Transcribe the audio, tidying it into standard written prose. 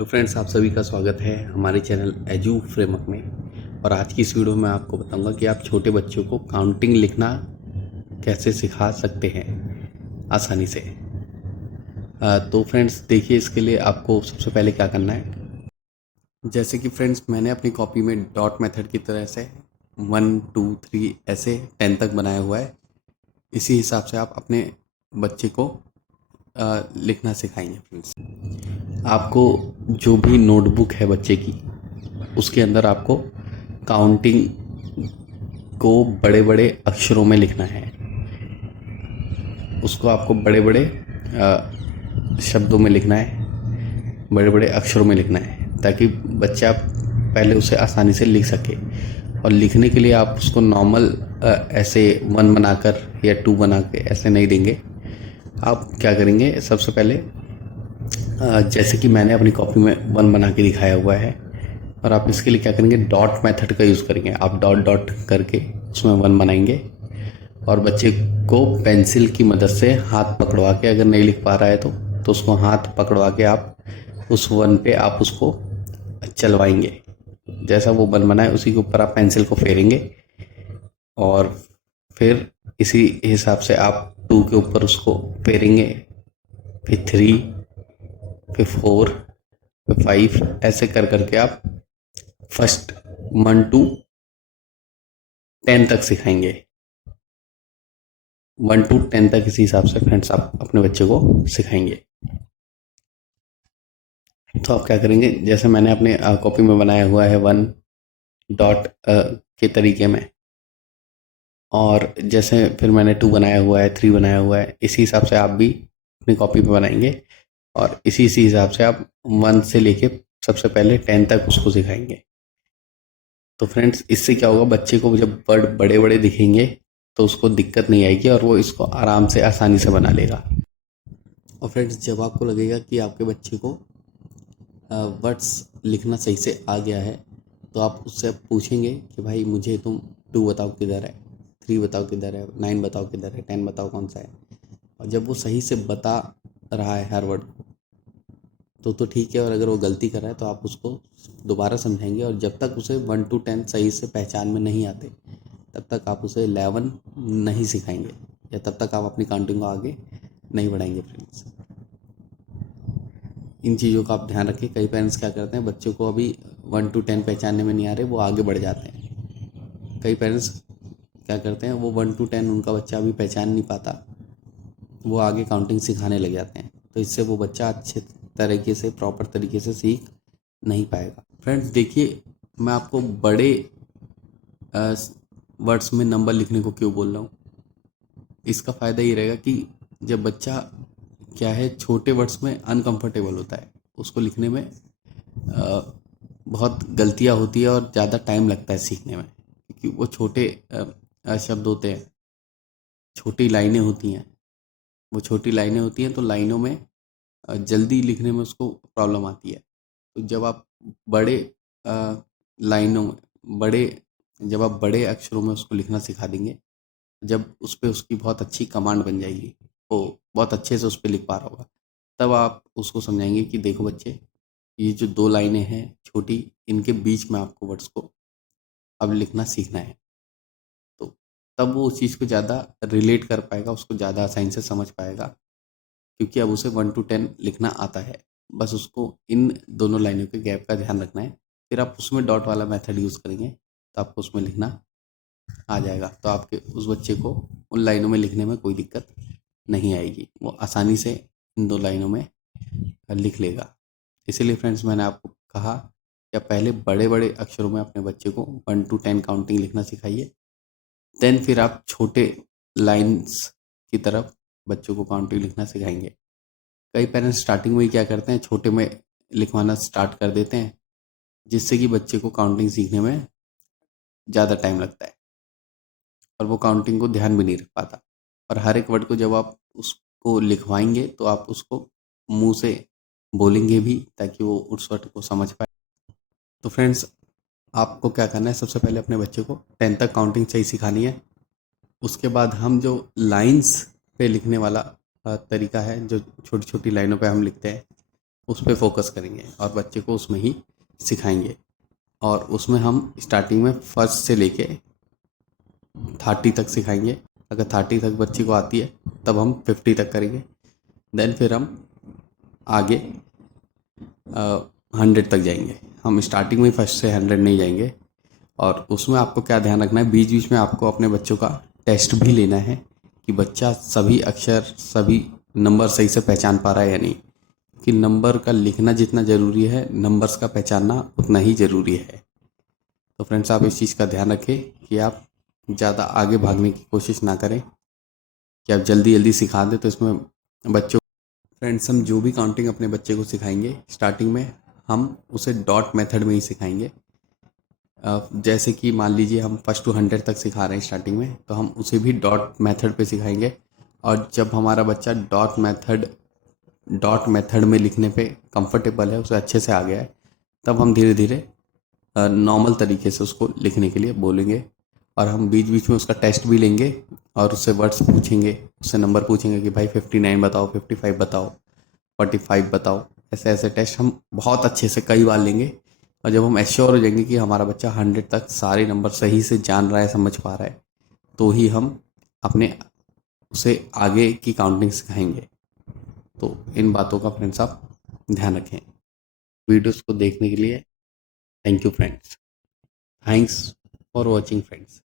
तो फ्रेंड्स, आप सभी का स्वागत है हमारे चैनल एजू फ्रेमवर्क में। और आज की इस वीडियो में आपको बताऊंगा कि आप छोटे बच्चों को काउंटिंग लिखना कैसे सिखा सकते हैं आसानी से। तो फ्रेंड्स देखिए, इसके लिए आपको सबसे पहले क्या करना है। जैसे कि फ्रेंड्स, मैंने अपनी कॉपी में डॉट मेथड की तरह से 1 2 3 ऐसे 10 तक बनाया हुआ है। इसी हिसाब से आप अपने बच्चे को लिखना सिखाएंगे। फ्रेंड्स, आपको जो भी नोटबुक है बच्चे की, उसके अंदर आपको काउंटिंग को बड़े बड़े अक्षरों में लिखना है। उसको आपको बड़े बड़े शब्दों में लिखना है, बड़े बड़े अक्षरों में लिखना है, ताकि बच्चा पहले उसे आसानी से लिख सके। और लिखने के लिए आप उसको नॉर्मल ऐसे 1 बनाकर या 2 बना के ऐसे नहीं देंगे। आप क्या करेंगे, सबसे पहले जैसे कि मैंने अपनी कॉपी में 1 बना के दिखाया हुआ है, और आप इसके लिए क्या करेंगे, डॉट मेथड का यूज़ करेंगे। आप डॉट डॉट करके उसमें 1 बनाएंगे, और बच्चे को पेंसिल की मदद से हाथ पकड़वा के, अगर नहीं लिख पा रहा है तो उसको हाथ पकड़वा के आप उस 1 पे आप उसको चलवाएंगे। जैसा वो 1 बनाए उसी के ऊपर आप पेंसिल को फेरेंगे, और फिर इसी हिसाब से आप 2 के ऊपर उसको फेरेंगे, फिर 3, फिर 4, फिर 5, ऐसे कर करके आप फर्स्ट 1 to 10 तक सिखाएंगे। 1 to 10 तक इसी हिसाब से फ्रेंड्स आप अपने बच्चे को सिखाएंगे। तो आप क्या करेंगे, जैसे मैंने अपने कॉपी में बनाया हुआ है 1 डॉट के तरीके में, और जैसे फिर मैंने 2 बनाया हुआ है, 3 बनाया हुआ है, इसी हिसाब से आप भी अपनी कॉपी पे बनाएंगे। और इसी इसी हिसाब से आप 1 से लेके सबसे पहले 10 तक उसको सिखाएंगे। तो फ्रेंड्स, इससे क्या होगा, बच्चे को जब वर्ड बड़े बड़े दिखेंगे तो उसको दिक्कत नहीं आएगी, और वो इसको आराम से आसानी से बना लेगा। और फ्रेंड्स, जब आपको लगेगा कि आपके बच्चे को वर्ड्स लिखना सही से आ गया है, तो आप उससे पूछेंगे कि भाई मुझे तुम 2 बताओ किधर है, 3 बताओ किधर है, 9 बताओ किधर है, 10 बताओ कौन सा है। और जब वो सही से बता रहा है हर वर्ड को, तो ठीक है। और अगर वो गलती कर रहा है तो आप उसको दोबारा समझाएंगे, और जब तक उसे 1 to 10 सही से पहचान में नहीं आते, तब तक आप उसे 11 नहीं सिखाएंगे, या तब तक आप अपनी काउंटिंग को आगे नहीं बढ़ाएंगे। फ्रेंड्स, इन चीज़ों का आप ध्यान रखें। कई पेरेंट्स क्या करते हैं, बच्चों को अभी 1 to 10 पहचानने में नहीं आ रहे, वो आगे बढ़ जाते हैं। कई पेरेंट्स क्या करते हैं, वो 1 to 10 उनका बच्चा अभी पहचान नहीं पाता, वो आगे काउंटिंग सिखाने लग जाते हैं, तो इससे वो बच्चा अच्छे तरीके से, प्रॉपर तरीके से सीख नहीं पाएगा। फ्रेंड्स देखिए, मैं आपको बड़े वर्ड्स में नंबर लिखने को क्यों बोल रहा हूँ। इसका फ़ायदा ये रहेगा कि जब बच्चा क्या है, छोटे वर्ड्स में अनकंफर्टेबल होता है, उसको लिखने में बहुत गलतियाँ होती है और ज़्यादा टाइम लगता है सीखने में, क्योंकि वो छोटे शब्द होते हैं, छोटी लाइनें होती हैं। वो छोटी लाइनें होती हैं, तो लाइनों में जल्दी लिखने में उसको प्रॉब्लम आती है। तो जब आप बड़े लाइनों में, जब आप बड़े अक्षरों में उसको लिखना सिखा देंगे, जब उस पर उसकी बहुत अच्छी कमांड बन जाएगी, वो बहुत अच्छे से उस पर लिख पा रहा होगा, तब आप उसको समझाएंगे कि देखो बच्चे, ये जो 2 लाइनें हैं छोटी, इनके बीच में आपको वर्ड्स को अब लिखना सीखना है। तो तब वो उस चीज़ को ज़्यादा रिलेट कर पाएगा, उसको ज़्यादा आसानी से समझ पाएगा, क्योंकि अब उसे 1 to 10 लिखना आता है। बस उसको इन दोनों लाइनों के गैप का ध्यान रखना है। फिर आप उसमें डॉट वाला मेथड यूज़ करेंगे, तो आपको उसमें लिखना आ जाएगा। तो आपके उस बच्चे को उन लाइनों में लिखने में कोई दिक्कत नहीं आएगी, वो आसानी से इन 2 लाइनों में लिख लेगा। इसीलिए फ्रेंड्स, मैंने आपको कहा कि आप पहले बड़े-बड़े अक्षरों में अपने बच्चे को 1 to 10 काउंटिंग लिखना सिखाइए। देन फिर आप छोटे लाइन्स की तरफ बच्चों को काउंटिंग लिखना सिखाएँगे। कई पेरेंट्स स्टार्टिंग में ही क्या करते हैं, छोटे में लिखवाना स्टार्ट कर देते हैं, जिससे कि बच्चे को काउंटिंग सीखने में ज़्यादा टाइम लगता है, और वो काउंटिंग को ध्यान भी नहीं रख पाता। और हर एक वर्ड को जब आप उसको लिखवाएंगे, तो आप उसको मुंह से बोलेंगे भी, ताकि वो उस वर्ड को समझ पाए। तो फ्रेंड्स, आपको क्या करना है, सबसे पहले अपने बच्चे को 10 तक काउंटिंग सही सिखानी है। उसके बाद हम जो लाइंस पे लिखने वाला तरीका है, जो छोटी छोटी लाइनों पे हम लिखते हैं, उस पर फोकस करेंगे और बच्चे को उसमें ही सिखाएंगे। और उसमें हम स्टार्टिंग में फर्स्ट से लेके 30 तक सिखाएंगे। अगर 30 तक बच्चे को आती है तब हम 50 तक करेंगे। देन फिर हम आगे 100 तक जाएंगे। हम स्टार्टिंग में फर्स्ट से 100 नहीं जाएंगे। और उसमें आपको क्या ध्यान रखना है, बीच बीच में आपको अपने बच्चों का टेस्ट भी लेना है कि बच्चा सभी अक्षर सभी नंबर सही से पहचान पा रहा है या नहीं। कि नंबर का लिखना जितना ज़रूरी है, नंबर्स का पहचानना उतना ही ज़रूरी है। तो फ्रेंड्स, आप इस चीज़ का ध्यान रखें कि आप ज़्यादा आगे भागने की कोशिश ना करें कि आप जल्दी जल्दी सिखा दें। तो इसमें बच्चों फ्रेंड्स, हम जो भी काउंटिंग अपने बच्चे को सिखाएंगे स्टार्टिंग में हम उसे डॉट मेथड में ही सिखाएंगे। जैसे कि मान लीजिए हम फर्स्ट टू 100 तक सिखा रहे हैं स्टार्टिंग में, तो हम उसे भी डॉट मेथड पे सिखाएंगे। और जब हमारा बच्चा डॉट मेथड में लिखने पे कंफर्टेबल है, उसे अच्छे से आ गया है, तब हम धीरे धीरे नॉर्मल तरीके से उसको लिखने के लिए बोलेंगे। और हम बीच बीच में उसका टेस्ट भी लेंगे और उससे वर्ड्स पूछेंगे, उससे नंबर पूछेंगे कि भाई 59 बताओ, 55 बताओ, 45 बताओ। ऐसे ऐसे टेस्ट हम बहुत अच्छे से कई बार लेंगे। और जब हम एश्योर हो जाएंगे कि हमारा बच्चा 100 तक सारे नंबर सही से जान रहा है, समझ पा रहा है, तो ही हम अपने उसे आगे की काउंटिंग सिखाएंगे। तो इन बातों का फ्रेंड्स आप ध्यान रखें। वीडियोस को देखने के लिए thank you friends. Thanks for watching friends.